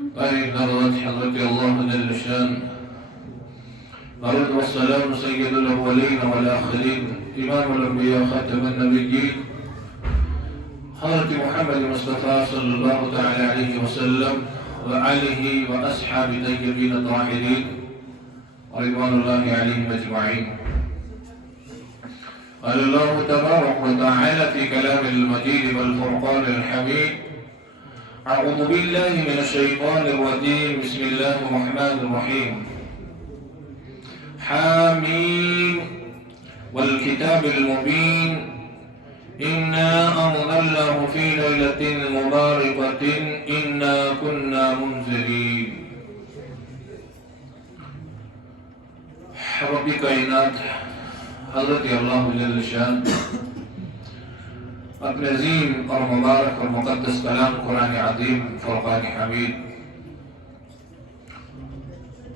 نظرت حضرت اللہ جل شان والسلام سید الاولین والآخرین امام الانبیاء خاتم النبیین حضرت محمد مصطفیٰ صلی اللہ تعالی علیہ وسلم وآلہ وأصحاب طیبین الطاہرین رضوان اللہ علیہم اجمعین. قال الله تبارك وتعالى في كلام المجيد والفرقان الحميد: أعوذ بالله من الشيطان الرجيم. بسم الله الرحمن الرحيم. حاميم والكتاب المبين إنا أنزلناه في ليلة مباركة إنا كنا منذرين. رب کائنات حضرت اللہ جل شان اپنے عظیم اور مبارک اور مقدس کلام قرآن عظیم فرقان حمید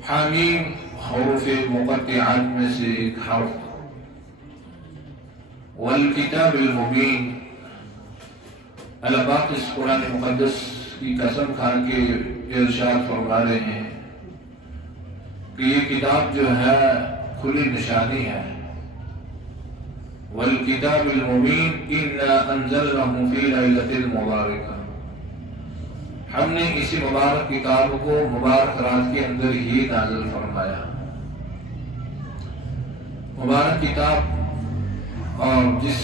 حامیم حروف مقطعات میں سے ایک حرف والکتاب المبین اللہ پاک اس قرآن مقدس کی قسم کھا کے ارشاد فرما رہے ہیں کہ یہ کتاب جو ہے کھلی نشانی ہے. والکتاب المبین انا انزلناه فی لیلۃ مبارکہ، ہم نے اسی مبارک کتاب کو مبارک رات کے اندر ہی نازل فرمایا. مبارک کتاب اور جس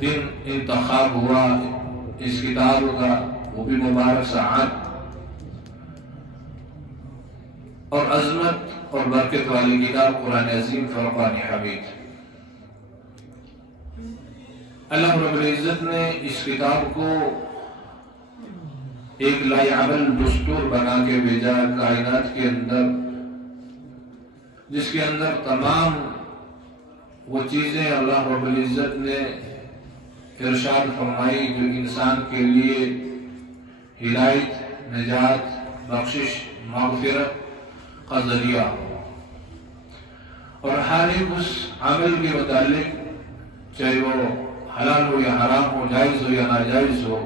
دن انتخاب ہوا اس کتاب کا وہ بھی مبارک ساعت اور عظمت اور برکت والی کتاب قرآن عظیم فرقان حمید. اللہ رب العزت نے اس کتاب کو ایک لائعمل دستور بنا کے بھیجا کائنات کے اندر، جس کے اندر تمام وہ چیزیں اللہ رب العزت نے ارشاد فرمائی جو انسان کے لیے ہدایت، نجات، بخشش، مغفرت کا ذریعہ ہو. اور ہر ایک اس عمل کے متعلق چاہے وہ حلال ہو یا حرام ہو، جائز ہو یا ناجائز ہو،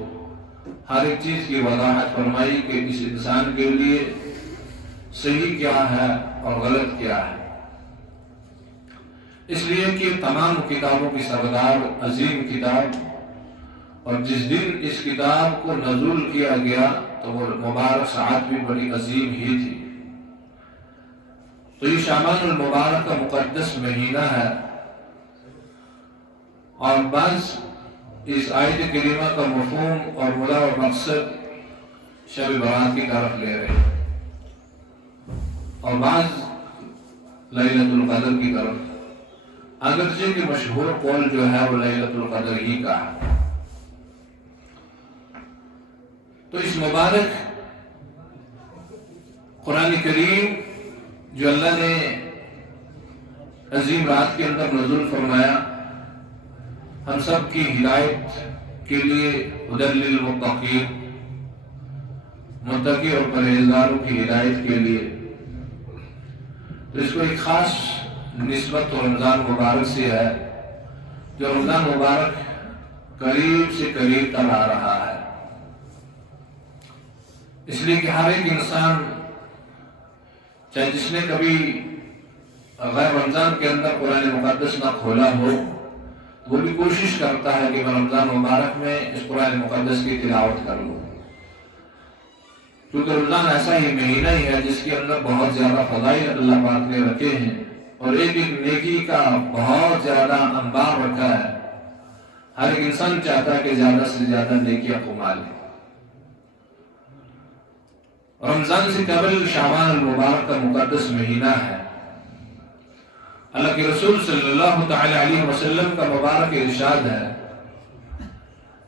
ہر ایک چیز کی وضاحت فرمائی کہ اس انسان کے لیے صحیح کیا ہے اور غلط کیا ہے. اس لیے کہ تمام کتابوں کی سردار عظیم کتاب، اور جس دن اس کتاب کو نزول کیا گیا تو وہ مبارک ساعت بھی بڑی عظیم ہی تھی. تو یہ شعبان المبارک کا مقدس مہینہ ہے، اور بعض اس آیت کریمہ کا مفہوم اور مدعا و مقصد شب برات کی طرف لے رہے ہیں، اور بعض لیلۃ القدر کی طرف، اگرچہ کہ مشہور قول جو ہے وہ لیلۃ القدر ہی کا ہے. تو اس مبارک قرآن کریم جو اللہ نے عظیم رات کے اندر نزول فرمایا، ہم سب کی ہدایت کے لیے، ہدی للمتقین، متقی اور پرہیزگاروں کی ہدایت کے لیے، تو اس کو ایک خاص نسبت تو رمضان مبارک سے ہے، جو رمضان مبارک قریب سے قریب تر آ رہا ہے. اس لیے کہ ہر ایک انسان، چاہے جس نے کبھی غیر رمضان کے اندر قرآن مقدس نہ کھولا ہو، وہ بھی کوشش کرتا ہے کہ میں رمضان مبارک میں اس قرآن مقدس کی تلاوت کر لوں، کیونکہ رمضان ایسا ہی مہینہ ہی ہے جس کے اندر بہت زیادہ فضائل اللہ پاک نے رکھے ہیں، اور ایک ایک نیکی کا بہت زیادہ انبار رکھا ہے. ہر ایک انسان چاہتا ہے کہ زیادہ سے زیادہ نیکیاں کما لے. رمضان سے قبل شعبان المبارک کا مقدس مہینہ ہے. اللہ کے رسول صلی اللہ تعالی علیہ وسلم کا مبارک ارشاد ہے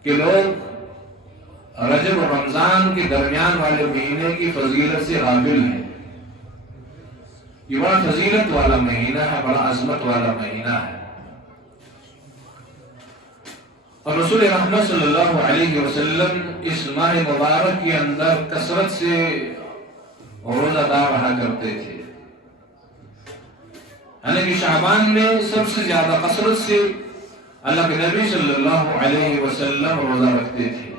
کہ لوگ رجب اور رمضان کے درمیان والے مہینے کی فضیلت سے غافل ہیں. یہ بڑا فضیلت والا مہینہ ہے، بڑا عظمت والا مہینہ ہے. اور رسول رحمت صلی اللہ علیہ وسلم اس ماہ مبارک کے اندر کثرت سے روزہ دار رہا کرتے تھے. یعنی کہ شعبان میں سب سے زیادہ کثرت سے اللہ کے نبی صلی اللہ علیہ وسلم روزہ رکھتے تھے.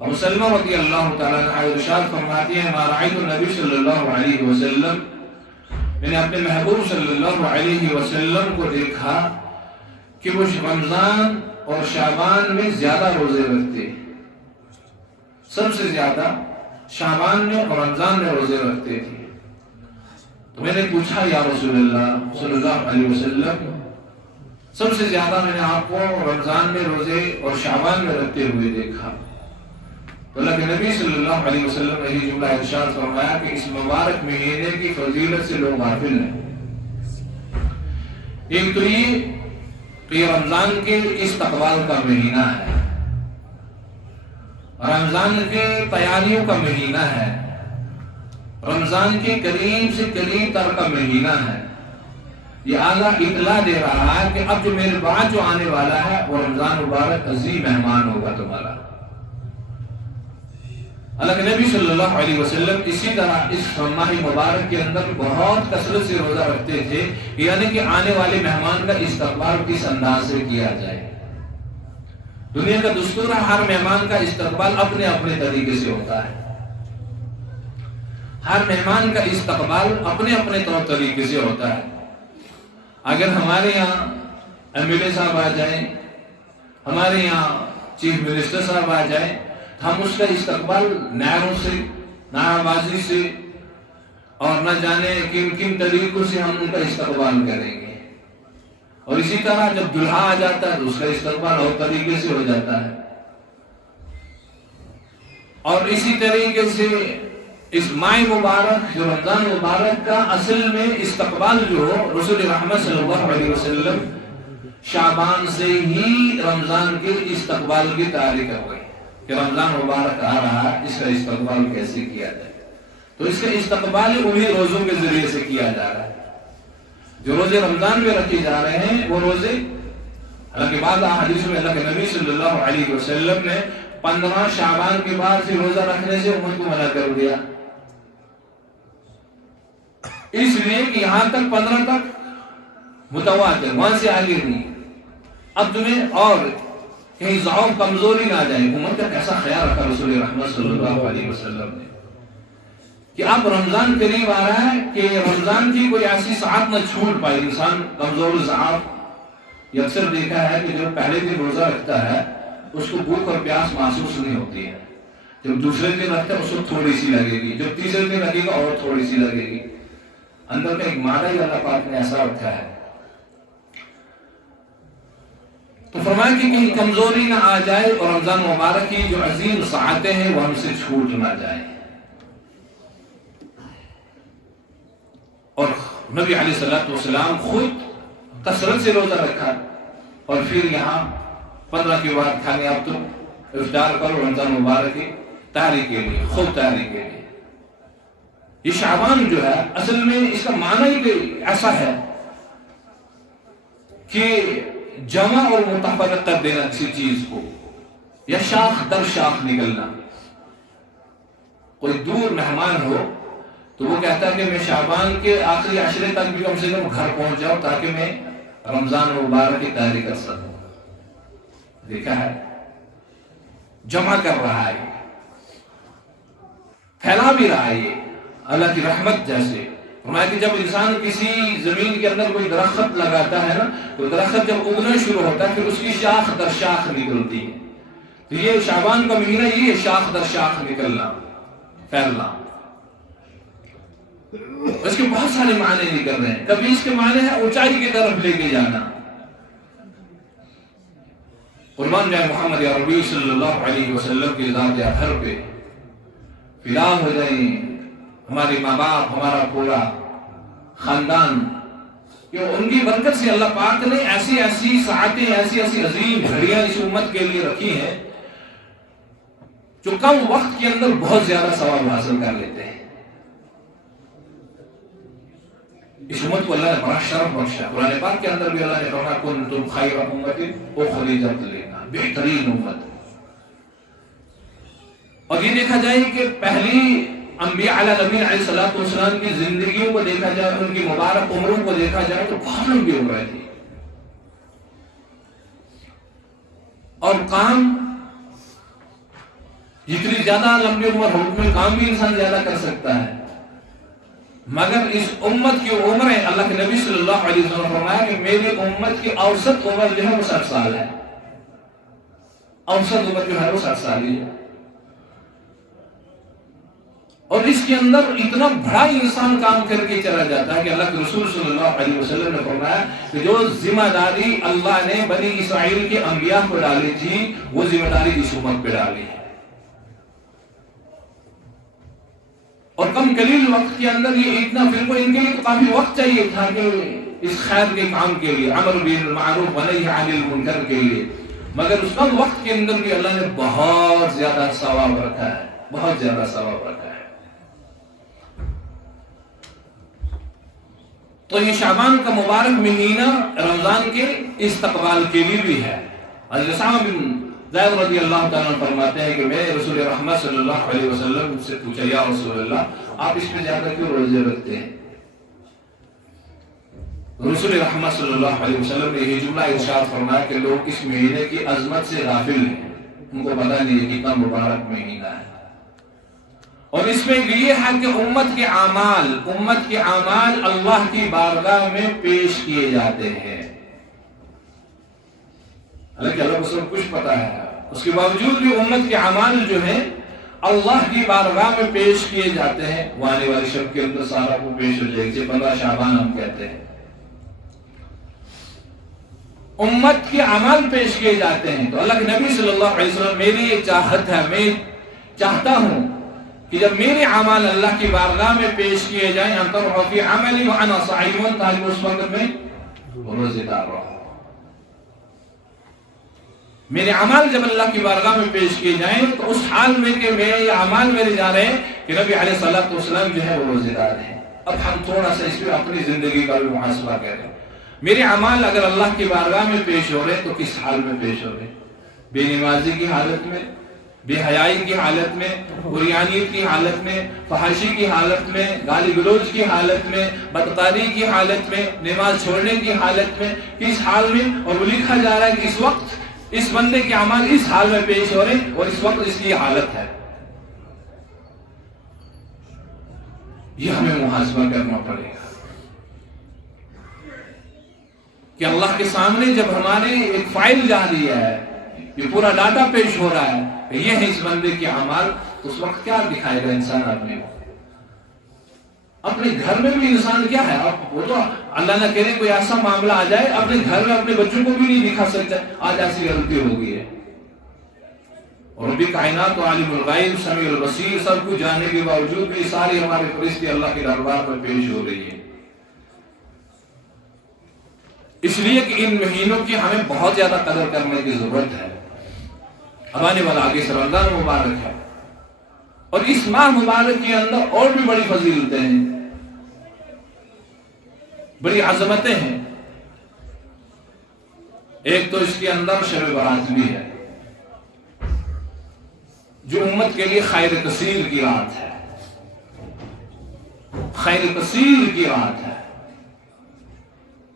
اور سلمہ رضی اللہ تعالیٰ عنہ ارشاد فرماتی ہے ما رأیت النبی صلی اللہ علیہ وسلم، میں نے اپنے محبوب صلی اللہ علیہ وسلم کو دیکھا کہ وہ رمضان اور شعبان میں زیادہ روزے رکھتے، سب سے زیادہ شعبان میں اور رمضان میں روزے رکھتے تھے۔ تو میں نے پوچھا یا رسول اللہ صلی اللہ علیہ وسلم، سب سے زیادہ میں نے آپ کو رمضان میں روزے اور شعبان میں رکھتے ہوئے دیکھا، تو اللہ کے نبی صلی اللہ علیہ وسلم نے یہ جملہ ارشاد فرمایا کہ اس مبارک مہینے کی فضیلت سے لوگ غافل ہیں۔ ایک تو یہ رمضان کے استقبال کا مہینہ ہے، رمضان کے تیاریوں کا مہینہ ہے، رمضان کے قریب سے قریب تر کا مہینہ ہے۔ یہ اعلیٰ اطلاع دے رہا ہے کہ اب جو میرے بعد جو آنے والا ہے وہ رمضان مبارک عظیم مہمان ہوگا تمہارا۔ اللہ کے نبی صلی اللہ علیہ وسلم اسی طرح اس ماہ مبارک کے اندر بہت کثرت سے روزہ رکھتے تھے، یعنی کہ آنے والے مہمان کا استقبال کس انداز سے کیا جائے۔ دنیا کا دستور ہے ہر مہمان کا استقبال اپنے اپنے طریقے سے ہوتا ہے، ہر مہمان کا استقبال اپنے اپنے طور طریقے سے ہوتا ہے۔ اگر ہمارے یہاں ایم ایل اے صاحب آ جائیں، ہمارے یہاں چیف منسٹر صاحب آ جائیں، ہم اس کا استقبال نعروں سے، نعرہ بازی سے اور نہ جانے کن کن طریقوں سے ہم ان کا استقبال کریں گے۔ اور اسی طرح جب دلہا آ جاتا ہے تو اس کا استقبال اور طریقے سے ہو جاتا ہے۔ اور اسی طریقے سے اس ماہ مبارک جو رمضان مبارک کا اصل میں استقبال جو رسول رحمت صلی اللہ علیہ وسلم شعبان سے ہی رمضان کے استقبال کی تیاری کر گئے کہ رمضان مبارک آ رہا ہے، اس کا استقبال کیسے کیا جائے۔ تو اس کا استقبال انہیں روزوں کے ذریعے سے کیا جا رہا ہے۔ جو روزے رمضان میں رکھے جا رہے ہیں وہ روزے اللہ کے بعد حدیث میں اللہ کے نبی صلی اللہ علیہ وسلم نے 15 شعبان کے بعد سے روزہ رکھنے سے امت کو منع کر دیا، اس لیے کہ یہاں تک 15 تک متواتر، وہاں سے آگے نہیں۔ اب تمہیں اور کہیں ضعف کمزوری نہ جائے، امت کا کیسا خیال رکھا رسول رحمت صلی اللہ علیہ وسلم نے کہ اب رمضان قریب آ رہا ہے کہ رمضان کی کوئی ایسی ساعت نہ چھوٹ پائے۔ انسان کمزور ضعف، یہ اکثر دیکھا ہے کہ جب پہلے دن روزہ رکھتا ہے اس کو بھوک اور پیاس محسوس نہیں ہوتی ہے، جب دوسرے دن رکھتا ہے اس کو تھوڑی سی لگے گی، جب تیسرے دن رکھے گا اور تھوڑی سی لگے گی۔ اندر کا ایک مادہ ہی اللہ پاک نے ایسا رکھا ہے۔ تو فرمایا کہ کہیں کمزوری نہ آ جائے اور رمضان مبارک کی جو عظیم ساعتیں ہیں وہ ہم سے چھوٹ نہ جائیں۔ اور نبی علیہ الصلوۃ والسلام خود کثرت سے روزہ رکھا، اور پھر یہاں 15 کے بعد کھانے اب تو افطار کرو رمضان مبارک کی تیاری کے لیے، خوب تیاری کے لیے۔ یہ شعبان جو ہے اصل میں اس کا معنی ہی ایسا ہے کہ جمع اور متفرق کر دینا کسی چیز کو، یا شاخ در شاخ نکلنا۔ کوئی دور مہمان ہو تو وہ کہتا ہے کہ میں شعبان کے آخری عشرے تک بھی کم سے کم گھر پہنچ جاؤں تاکہ میں رمضان مبارک کی تیاری کر سکوں۔ دیکھا ہے، جمع کر رہا ہے، پھیلا بھی رہا ہے یہ اللہ کی رحمت جیسے۔ فرمایا کہ جب انسان کسی زمین کے اندر کوئی درخت لگاتا ہے نا، تو درخت جب اگنا شروع ہوتا ہے پھر اس کی شاخ در شاخ نکلتی ہے۔ تو یہ شعبان کا مہینہ یہ ہے، شاخ در شاخ نکلنا، پھیلنا۔ اس کے بہت سارے معنی نکل رہے ہیں۔ کبھی اس کے معنی ہے اونچائی کی طرف لے کے جانا۔ قربان جائے محمد عربی صلی اللہ علیہ وسلم کی ذات اطہر پہ فدا ہو جائیں ہمارے ماں باپ، ہمارا پورا خاندان، کہ ان کی برکت سے اللہ پاک نے ایسی ایسی ساعتیں، ایسی ایسی عظیم گھڑیاں اس امت کے لیے رکھی ہیں جو کم وقت کے اندر بہت زیادہ ثواب حاصل کر لیتے ہیں۔ اس امت کو اللہ نے بڑا شرف بخشا۔ قرآن پاک کے اندر بھی اللہ نے فرمایا کنتم خیر امت اخرجت للناس، بہترین امت۔ اور یہ دیکھا جائے کہ پہلی انبیاء علیہ نبی علیہ الصلوۃ والسلام کی زندگیوں کو دیکھا جائے، ان کی مبارک عمروں کو دیکھا جائے تو بہت لمبی عمریں تھی، اور کام جتنی زیادہ لمبی عمر ہو اتنے کام بھی انسان زیادہ کر سکتا ہے، مگر اس امت کی عمریں اللہ کے نبی صلی اللہ علیہ وسلم نے فرمایا کہ میری امت کی اوسط عمر جو ہے وہ 60 سال ہے، اوسط عمر جو ہے وہ 60 سال ہی ہے۔ اور اس کے اندر اتنا بڑا انسان کام کر کے چلا جاتا ہے کہ اللہ کے رسول صلی اللہ علیہ وسلم نے فرمایا کہ جو ذمہ داری اللہ نے بنی اسرائیل کے انبیاء کو ڈالی تھی وہ ذمہ داری اس امت پہ ڈالی ہے، اور کم قلیل وقت کے اندر یہ اتنا، پھر کو ان کے لیے تو کافی وقت چاہیے تھا کہ اس خیر کے کام کے لیے، امر بالمعروف ونہی عن المنکر کے لیے، مگر اس کم وقت کے اندر بھی اللہ نے بہت زیادہ ثواب رکھا ہے، بہت زیادہ ثواب رکھا ہے۔ تو یہ شعبان کا مبارک مہینہ رمضان کے استقبال کے لیے بھی ہے۔ حضرت اسامہ بن زید رضی اللہ تعالیٰ فرماتے ہیں کہ میں رسول رحمت صلی اللہ علیہ وسلم سے پوچھا، یا رسول اللہ آپ اس میں زیادہ کیوں روزے رکھتے ہیں؟ رسول رحمت صلی اللہ علیہ وسلم نے یہ جملہ ارشاد فرمایا کہ لوگ اس مہینے کی عظمت سے غافل ہیں، ان کو پتہ نہیں ہے کتنا مبارک مہینہ ہے، اور اس میں یہ ہے کہ امت کے اعمال اللہ کی بارگاہ میں پیش کیے جاتے ہیں۔ حالانکہ اللہ کو سب کچھ پتا ہے، اس کے باوجود بھی امت کے اعمال جو ہیں اللہ کی بارگاہ میں پیش کیے جاتے ہیں، وہ آنے والی شب کے اندر سارا کو پیش ہو جائے گی، 15 شعبان ہم کہتے ہیں۔ امت کے اعمال پیش کیے جاتے ہیں، تو اللہ کے نبی صلی اللہ علیہ وسلم میری یہ چاہت ہے، میں چاہتا ہوں کہ جب میرے اعمال اللہ کی بارگاہ میں پیش کیے جائیں، انتر فی عملی وانا صائم، تاکہ اس وقت میں روزے دار رہوں۔ میرے اعمال جب اللہ کی بارگاہ میں پیش کیے جائیں تو اس حال میں کہ میرے اعمال میرے جا رہے ہیں کہ نبی علیہ الصلوۃ والسلام جو ہے وہ روزے دار ہیں۔ اب ہم تھوڑا سا اس پہ اپنی زندگی کا بھی محاسبہ کریں، میرے اعمال اگر اللہ کی بارگاہ میں پیش ہو رہے تو کس حال میں پیش ہو رہے؟ بے نمازی کی حالت میں، بے حیائی کی حالت میں، عریانیت کی حالت میں، فحاشی کی حالت میں، گالی گلوچ کی حالت میں، بدکاری کی حالت میں، نماز چھوڑنے کی حالت میں، کس حال میں؟ اور وہ لکھا جا رہا ہے کہ اس وقت اس بندے کے اعمال اس حال میں پیش ہو رہے ہیں اور اس وقت اس کی حالت ہے۔ یہ ہمیں محاسبہ کرنا پڑے گا کہ اللہ کے سامنے جب ہمارے ایک فائل جا رہی ہے، یہ پورا ڈاٹا پیش ہو رہا ہے کہ یہ ہے اس بندے کے اعمال، تو اس وقت کیا دکھائے گا انسان آدمی کو؟ اپنے گھر میں بھی انسان کیا ہے، اب وہ تو اللہ نہ کرے کوئی ایسا معاملہ آ جائے اپنے گھر میں اپنے بچوں کو بھی نہیں دکھا سکتا آج ایسی غلطی ہو گئی ہے، اور رب کائنات و عالم الغیب سمیع البصیر سب کچھ جاننے کے باوجود بھی ساری ہماری فرشتے اللہ کے دربار میں پیش ہو رہی ہے۔ اس لیے کہ ان مہینوں کی ہمیں بہت زیادہ قدر کرنے کی ضرورت ہے۔ اب آنے والا آگے سے رمضان مبارک ہے، اور اس ماہ مبارک کے اندر اور بھی بڑی فضیلتیں ہیں، بڑی عظمتیں ہیں۔ ایک تو اس کے اندر شب برات بھی ہے، جو امت کے لیے خیر کثیر کی رات ہے، خیر کثیر کی رات ہے۔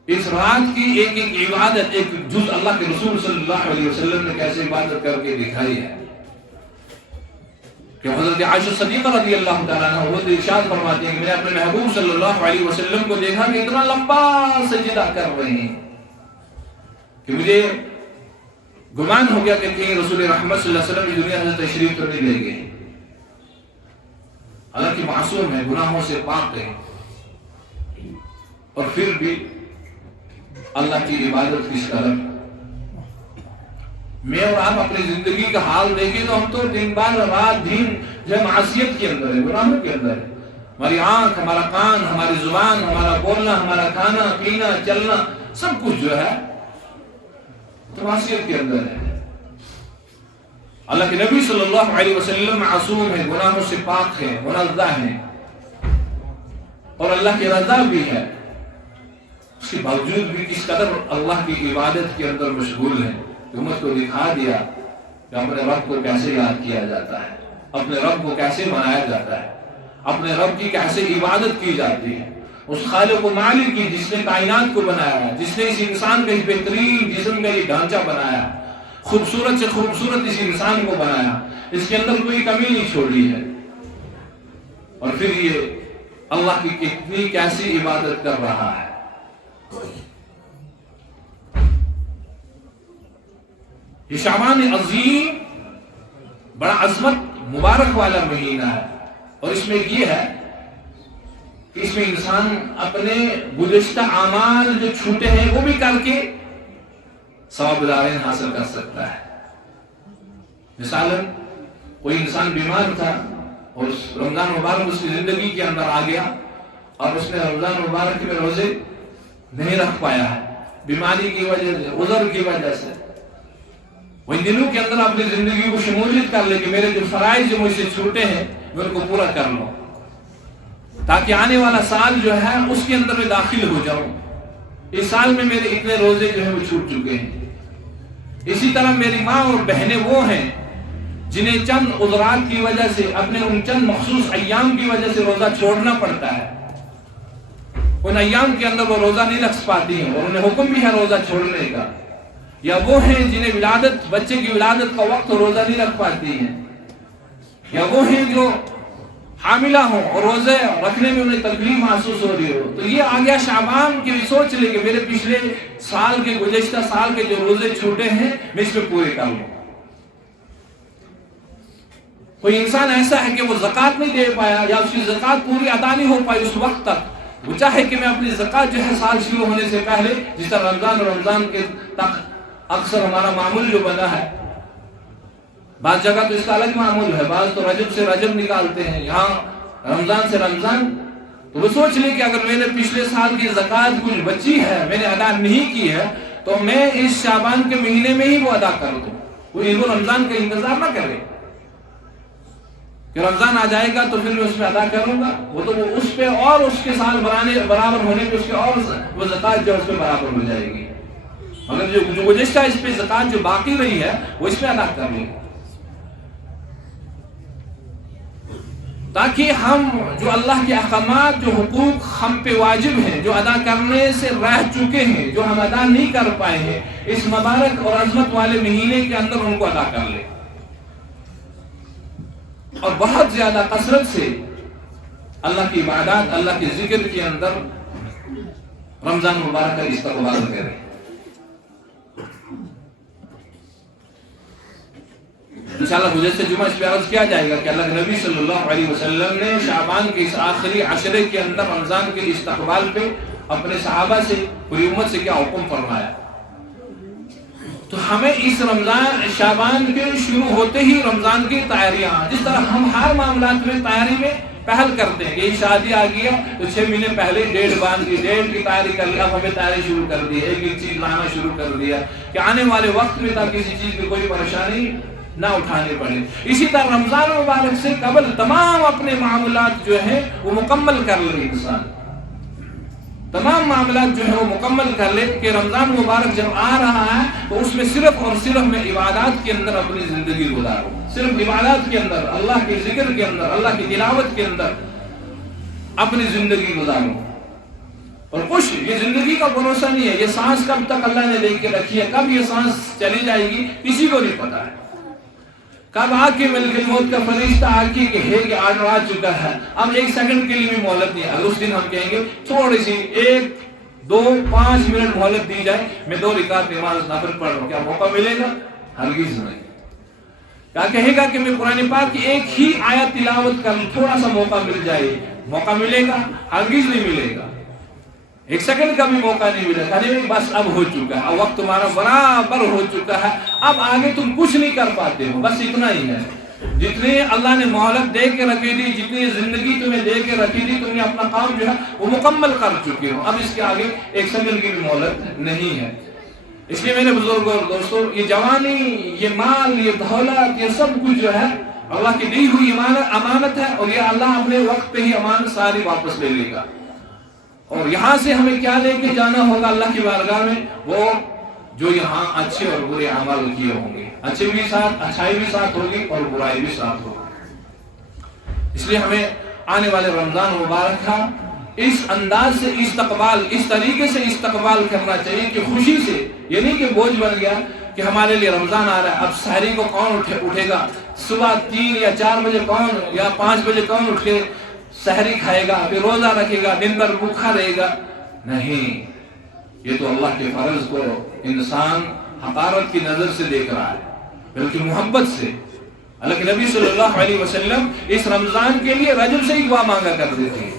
اس رات کی ایک ایک عبادت، ایک جز اللہ کے رسول صلی اللہ علیہ وسلم نے کیسے عبادت کر کے دکھائی ہے کہ حضرت عائشہ صدیقہ رضی اللہ تعالیٰ عنہ وہ ارشاد فرماتے ہیں کہ میں نے اپنے محبوب صلی اللہ علیہ وسلم کو دیکھا کہ اتنا لمبا سجدہ کر رہے ہیں کہ مجھے گمان ہو گیا کہ کہیں رسول رحمت صلی اللہ علیہ وسلم کی دنیا سے تشریف تو نہیں لے گئے، حالانکہ معصوم ہے، گناہوں سے پاک ہے، اور پھر بھی اللہ کی عبادت کس طرح۔ میں اور آپ اپنی زندگی کا حال دیکھیں تو ہم تو دن بار رات دن جو معصیت کے اندر ہے، گناہوں کے اندر ہے۔ ہماری آنکھ، ہمارا کان، ہماری زبان، ہمارا بولنا، ہمارا کھانا پینا چلنا سب کچھ جو ہے تو معصیت کے اندر ہے۔ اللہ کے نبی صلی اللہ علیہ وسلم معصوم ہے، گناہوں سے پاک ہے، منزہ ہے، اور اللہ کی رضا بھی ہے، اس کے باوجود بھی کس قدر اللہ کی عبادت کے اندر مشغول ہے۔ امت کو دکھا دیا کہ اپنے رب کو کیسے یاد کیا جاتا ہے، اپنے رب کو کیسے منایا جاتا ہے، اپنے رب کی کیسے عبادت کی جاتی ہے، اس خالق و مالک کی جس نے کائنات کو بنایا ہے، جس نے اس انسان کا ایک بہترین جسم کا یہ ڈھانچہ بنایا، خوبصورت سے خوبصورت اس انسان کو بنایا، اس کے اندر کوئی کمی نہیں چھوڑی ہے، اور پھر یہ اللہ کی کتنی کیسی عبادت کر رہا ہے۔ یہ شعبان عظیم بڑا عظمت مبارک والا مہینہ ہے، اور اس میں یہ ہے کہ اس میں انسان اپنے گزشتہ اعمال جو چھوٹے ہیں وہ بھی کر کے ثواب دارین حاصل کر سکتا ہے۔ مثلاً کوئی انسان بیمار تھا اور رمضان مبارک اس کی زندگی کے اندر آ گیا اور اس نے رمضان مبارک میں روزے نہیں رکھ پایا ہے بیماری کی وجہ سے، عذر کی وجہ سے، وہ ان دنوں کے اندر اپنی زندگی کو شمولیت کر لے کہ میرے جو فرائض جو مجھ سے چھوٹے ہیں میں ان کو پورا کر لوں، تاکہ آنے والا سال جو ہے اس کے اندر میں داخل ہو جاؤں۔ اس سال میں میرے اتنے روزے جو ہیں وہ چھوٹ چکے ہیں۔ اسی طرح میری ماں اور بہنیں وہ ہیں جنہیں چند عذرات کی وجہ سے، اپنے ان چند مخصوص ایام کی وجہ سے روزہ چھوڑنا پڑتا ہے، ان ایام کے اندر وہ روزہ نہیں رکھ پاتی ہیں اور انہیں حکم بھی ہے روزہ چھوڑنے کا۔ یا وہ ہیں جنہیں ولادت، بچے کی ولادت کا وقت روزہ نہیں رکھ پاتی ہیں، یا وہ ہیں جو حاملہ ہوں اور روزے رکھنے میں انہیں تکلیف محسوس ہو رہی ہو، تو یہ آ گیا شعبان کے سوچ لے کہ میرے پچھلے سال کے، گزشتہ سال کے جو روزے چھوٹے ہیں میں اس میں پورے کر لوں۔ کوئی انسان ایسا ہے کہ وہ زکوٰۃ نہیں دے پایا یا اس کی زکوٰۃ پوری ادا نہیں ہو پائی اس وقت تک، وہ چاہے کہ میں اپنی زکوٰۃ جو ہے سال شروع ہونے سے پہلے، جس طرح رمضان اور رمضان کے تک اکثر ہمارا معمول جو بنا ہے، بعض جگہ تو اس کا الگ معمول ہے، بعض تو رجب سے رجب نکالتے ہیں، یہاں رمضان سے رمضان، تو وہ سوچ لے کہ اگر میں نے پچھلے سال کی زکوٰۃ کچھ بچی ہے، میں نے ادا نہیں کی ہے، تو میں اس شعبان کے مہینے میں ہی وہ ادا کر دوں، کوئی وہ رمضان کا انتظار نہ کرے کہ رمضان آ جائے گا تو پھر میں اس میں ادا کروں گا، وہ تو وہ اس پہ اور اس کے سال برابر ہونے پہ اس کے اور وہ زکوٰۃ جو اس پہ برابر ہو جائے گی، مگر جو گزشتہ اس پہ زکوٰۃ جو باقی رہی ہے وہ اس پہ ادا کر لیں، تاکہ ہم جو اللہ کے احکامات، جو حقوق ہم پہ واجب ہیں، جو ادا کرنے سے رہ چکے ہیں، جو ہم ادا نہیں کر پائے ہیں، اس مبارک اور عظمت والے مہینے کے اندر ان کو ادا کر لیں، اور بہت زیادہ کثرت سے اللہ کی عبادات، اللہ کے ذکر کے اندر رمضان مبارک کا استقبال کریں۔ انشاءاللہ گزشتہ جمعہ اس پہ عرض کیا جائے گا کہ اللہ کے نبی صلی اللہ علیہ وسلم نے شعبان کے اس آخری عشرے کے اندر رمضان کے استقبال پہ اپنے صحابہ سے، پوری امت سے کیا حکم فرمایا۔ تو ہمیں اس رمضان شعبان کے شروع ہوتے ہی رمضان کی تیاریاں، جس طرح ہم ہر معاملات میں تیاری میں پہل کرتے ہیں، یہ شادی آ گیا تو 6 مہینے پہلے ڈیٹ باندھ دی، ڈیٹ کی تیاری کر لی، اب ہمیں تیاری شروع کر دی، ایک ایک چیز لانا شروع کر دیا کہ آنے والے وقت میں تاکہ کسی چیز کی کوئی پریشانی نہ اٹھانی پڑے۔ اسی طرح رمضان مبارک سے قبل تمام اپنے معاملات جو ہیں وہ مکمل کر لے، انسان تمام معاملات جو ہے وہ مکمل کر لے کہ رمضان مبارک جب آ رہا ہے تو اس میں صرف اور صرف میں عبادات کے اندر اپنی زندگی گزاروں، صرف عبادات کے اندر، اللہ کے ذکر کے اندر، اللہ کی تلاوت کے اندر اپنی زندگی گزاروں۔ اور کچھ یہ زندگی کا بھروسہ نہیں ہے، یہ سانس کب تک اللہ نے دے کے رکھی ہے، کب یہ سانس چلی جائے گی کسی کو نہیں پتا ہے، کب آ کے ملک الموت کا فرشتہ آ کے کہ ہے کہ آرڈر آ چکا ہے، اب 1 سیکنڈ کے لیے بھی مہلت نہیں ہے۔ اگر اس دن ہم کہیں گے تھوڑی سی 1 2 5 منٹ مہلت دی جائے، میں 2 رکعت نماز نفل پڑھ رہا ہوں، کیا موقع ملے گا؟ ہرگز نہیں۔ کیا کہے گا کہ میں قرآن پاک کی ایک ہی آیت تلاوت کر لوں، تھوڑا سا موقع مل جائے، موقع ملے گا؟ ہرگز نہیں ملے گا، 1 سیکنڈ کا بھی موقع نہیں ملے گا، بس اب ہو چکا ہے، وقت تمہارا برابر ہو چکا ہے، اب آگے تم کچھ نہیں کر پاتے ہو، بس اتنا ہی ہے۔ جتنے اللہ نے مہلت دے کے رکھی تھی، جتنی زندگی تمہیں دے کے رکھی تھی، تم نے اپنا کام جو ہے وہ مکمل کر چکے ہو، اب اس کے آگے 1 سیکنڈ کی بھی مہلت نہیں ہے۔ اس لیے میرے بزرگوں اور دوستوں، یہ جوانی، یہ مال، یہ دولت، یہ سب کچھ جو ہے اللہ کی دی ہوئی امانت ہے، اور یہ اللہ اپنے وقت پہ ہی امانت ساری واپس لے لے گا، اور یہاں سے ہمیں کیا لے کے جانا ہوگا اللہ کی بارگاہ میں؟ وہ جو یہاں اچھے اور برے عمل کیے ہوں گے، اچھے بھی ساتھ، اچھائی بھی ساتھ ہوگی اور برائی بھی ساتھ ہوگی۔ اس لیے ہمیں آنے والے رمضان مبارک کا اس انداز سے استقبال، اس طریقے سے استقبال کرنا چاہیے کہ خوشی سے، یہ نہیں کہ بوجھ بن گیا کہ ہمارے لیے رمضان آ رہا ہے، اب سحری کو کون اٹھے گا، صبح 3 یا 4 بجے کون یا 5 بجے کون اٹھ کے سحری کھائے گا، پھر روزہ رکھے گا، دن بھر بھوکا رہے گا؟ نہیں، یہ تو اللہ کے فرض کو انسان حقارت کی نظر سے دیکھ رہا ہے، بلکہ محبت سے۔ اللہ کے نبی صلی اللہ علیہ وسلم اس رمضان کے لیے رجب سے ہی دعا مانگا کرتے تھے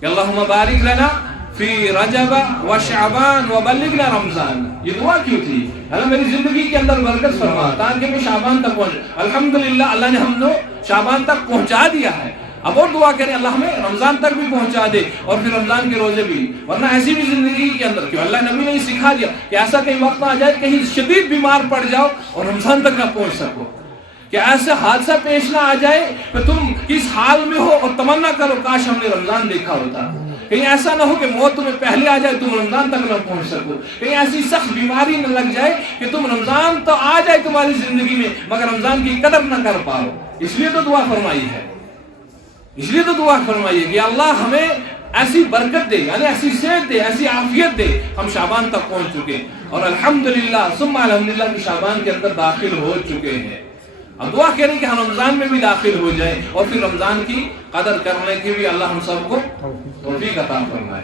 کہ اللہم بارک لنا فی رجب و شعبان و بلغنا رمضان۔ یہ دعا کیوں تھی؟ اللہ میری زندگی کے اندر برکت فرما تاکہ میں شعبان تک پہنچ۔ الحمدللہ اللہ نے ہم کو شعبان تک پہنچا دیا ہے، اب اور دعا کریں اللہ ہمیں رمضان تک بھی پہنچا دے، اور پھر رمضان کے روزے بھی، ورنہ ایسی بھی زندگی کے اندر کیوں اللہ نبی نے سکھا دیا کہ ایسا کئی وقت آ جائے کہیں شدید بیمار پڑ جاؤ اور رمضان تک نہ پہنچ سکو، کہ ایسا حادثہ پیش نہ آ جائے کہ تم کس حال میں ہو اور تمنا کرو کاش ہم نے رمضان دیکھا ہوتا، کہیں ایسا نہ ہو کہ موت تمہیں پہلے آ جائے تم رمضان تک نہ پہنچ سکو، کہیں ایسی سخت بیماری نہ لگ جائے کہ تم رمضان تو آ جائے تمہاری زندگی میں مگر رمضان کی قدر نہ کر پاؤ۔ اس لیے تو دعا فرمائی ہے، اس لیے تو دعا فرمائیے کہ اللہ ہمیں ایسی برکت دے، یعنی ایسی صحت دے، ایسی عافیت دے، ہم شعبان تک پہنچ چکے اور الحمدللہ ثم الحمدللہ کی شعبان کے اندر داخل ہو چکے ہیں۔ اب دعا کریں کہ ہم رمضان میں بھی داخل ہو جائیں اور پھر رمضان کی قدر کرنے کی بھی اللہ ہم سب کو توفیق عطا فرمائے۔